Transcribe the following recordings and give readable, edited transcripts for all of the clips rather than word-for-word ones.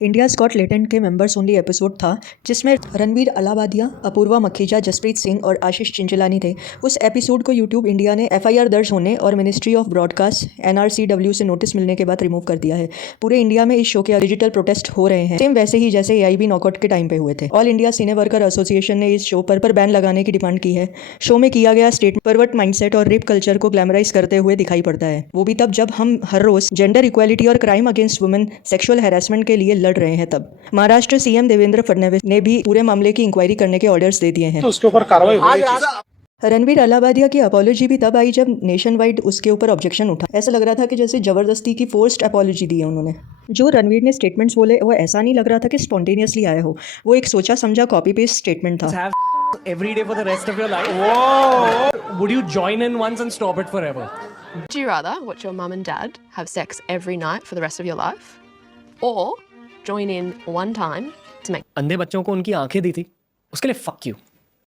India's got talent के members only episode था जिसमें रणवीर अलावादिया, अपूर्वा मखीजा, जसप्रीत सिंह और आशीष चिंचलानी थे। उस एपिसोड को यूट्यूब इंडिया ने एफआईआर दर्ज होने और मिनिस्ट्री ऑफ ब्रॉडकास्ट एनआरसीडब्ल्यू से नोटिस मिलने के बाद रिमूव कर दिया है। पूरे इंडिया में इस शो के डिजिटल प्रोटेस्ट हो रहे हैं, सेम वैसे ही जैसे एआईबी नॉकआउट के टाइम पे हुए थे। ऑल इंडिया सिने वर्कर एसोसिएशन ने इस शो पर बैन लगाने की डिमांड की है। शो में किया गया स्टेटमेंट परवर्ट माइंडसेट और रेप कल्चर को ग्लैमराइज करते हुए दिखाई पड़ता है, वो भी तब जब हम हर रोज जेंडर इक्वालिटी और crime against women, sexual harassment के लिए लड़ रहे हैं। तब महाराष्ट्र सीएम देवेंद्र फडणवीस ने भी पूरे मामले की इंक्वायरी करने के ऑर्डर्स दे दिए हैं। तो उसके ऊपर कार्रवाई होगी। रणवीर अलावादिया की अपॉलॉजी भी तब आई जब नेशन वाइड उसके ऊपर ऑब्जेक्शन उठा। ऐसा लग रहा था कि जैसे जबरदस्ती की फोर्स्ड अपॉलॉजी दी है उन्होंने। जो रणवीर ने स्टेटमेंट्स बोले वो ऐसा नहीं लग रहा था कि स्पॉन्टेनियसली आया हो, वो एक सोचा समझा कॉपी पेस्ट स्टेटमेंट था। Every day for the rest of your life? Whoa! Would you join in once and stop it forever? Would you rather watch your mum and dad have sex every night for the rest of your life, or join in one time to make? अंधे बच्चों को उनकी आंखें दी थी, उसके लिए fuck you.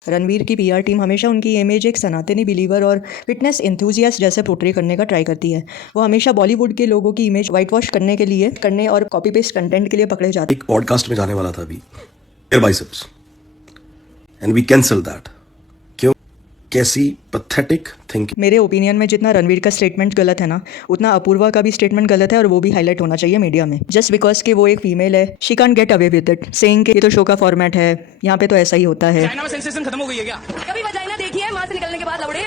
Ranveer की PR team हमेशा उनकी इमेज एक सनातनी बिलीवर और फिटनेस एंथुजियास्ट जैसे पोर्ट्रे करने का ट्राई करती है। वो हमेशा बॉलीवुड के लोगों की इमेज वाइट वॉश करने और कॉपी पेस्ट कंटेंट के लिए पकड़े जाते। एक पॉडकास्ट में जाने वाला था अभी, biceps, and we cancel that. क्यों? कैसी पैथेटिक थिंकिंग। मेरे ओपिनियन में जितना रणवीर का स्टेटमेंट गलत है ना, उतना अपूर्वा का भी स्टेटमेंट गलत है और वो भी हाईलाइट होना चाहिए मीडिया में। जस्ट बिकॉज कि वो एक फीमेल है, she can't get away with it, saying कि ये तो शो का फॉर्मेट है, यहाँ पे तो ऐसा ही होता है। चाइना में सेंसेशन खत्म हो गई है क्या? कभी वजाइना देखी है वहां से निकलने के बाद लौड़े?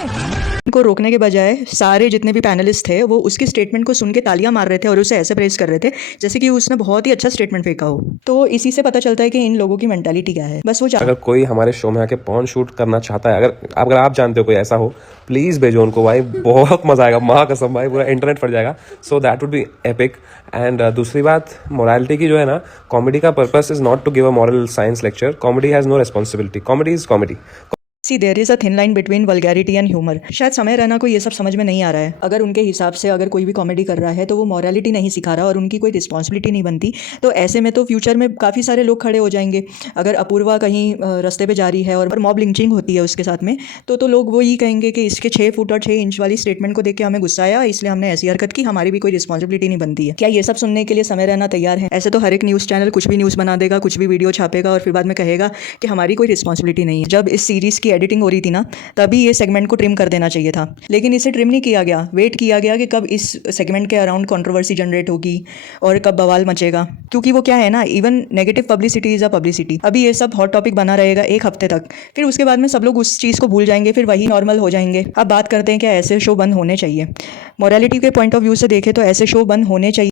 को रोकने के बजाय सारे जितने भी पैनलिस्ट थे वो उसके स्टेटमेंट को सुन के तालियां मार रहे थे और उसे ऐसे प्रेस कर रहे थे जैसे कि उसने बहुत ही अच्छा स्टेटमेंट फेंका हो। तो इसी से पता चलता है कि इन लोगों की मेंटालिटी क्या है। बस वो अगर कोई हमारे शो में आके पॉर्न शूट करना चाहता है, अगर आप जानते हो कोई ऐसा हो, प्लीज भेजो उनको भाई, बहुत मजा आएगा, माँ कसम भाई, पूरा इंटरनेट फट जाएगा। So that would be epic. And दूसरी बात, मोरालिटी की जो है ना, कॉमेडी का purpose is not to give a moral science lecture. Comedy has no responsibility, comedy is comedy. See there is a thin line between vulgarity and humour. शायद समय रैना को ये सब समझ में नहीं आ रहा है। अगर उनके हिसाब से अगर कोई भी कॉमेडी कर रहा है तो वो मॉरलिटी नहीं सिखा रहा और उनकी कोई रिस्पॉन्सिबिलिटी नहीं बनती। तो ऐसे में तो फ्यूचर में काफ़ी सारे लोग खड़े हो जाएंगे। अगर अपूर्वा कहीं रास्ते पे जा रही है और मॉब लिंचिंग होती है उसके साथ में, तो लोग वो ही कहेंगे कि इसके 6 फुट और 6 इंच वाली स्टेटमेंट को देख के हमें गुस्सा आया, इसलिए हमने ऐसी हरकत की, हमारी भी कोई रिस्पॉन्सिबिलिटी नहीं बनती है। क्या ये सब सुनने के लिए समय रहना तैयार है? ऐसे तो हर एक न्यूज़ चैनल कुछ भी न्यूज़ बना देगा, कुछ भी वीडियो छापेगा और फिर बाद में कहेगा कि हमारी कोई रिस्पॉन्सिबिलिटी नहीं है। जब इस सीरीज़ की एडिटिंग हो रही थी ना, तभी ये सेगमेंट को ट्रिम कर देना चाहिए था, लेकिन इसे ट्रिम नहीं किया गया। वेट किया गया कि कब इस सेगमेंट के अराउंड कंट्रोवर्सी जनरेट होगी और कब बवाल मचेगा, क्योंकि वो क्या है ना, even negative publicity is a publicity. अभी ये सब हॉट टॉपिक बना रहेगा 1 हफ्ते तक, फिर उसके बाद में सब लोग उस चीज़ को भूल जाएंगे, फिर वही नॉर्मल हो जाएंगे। अब बात करते हैं कि ऐसे शो बंद होने चाहिए। मोरालिटी के पॉइंट ऑफ व्यू से देखें तो ऐसे शो बंद होने चाहिए।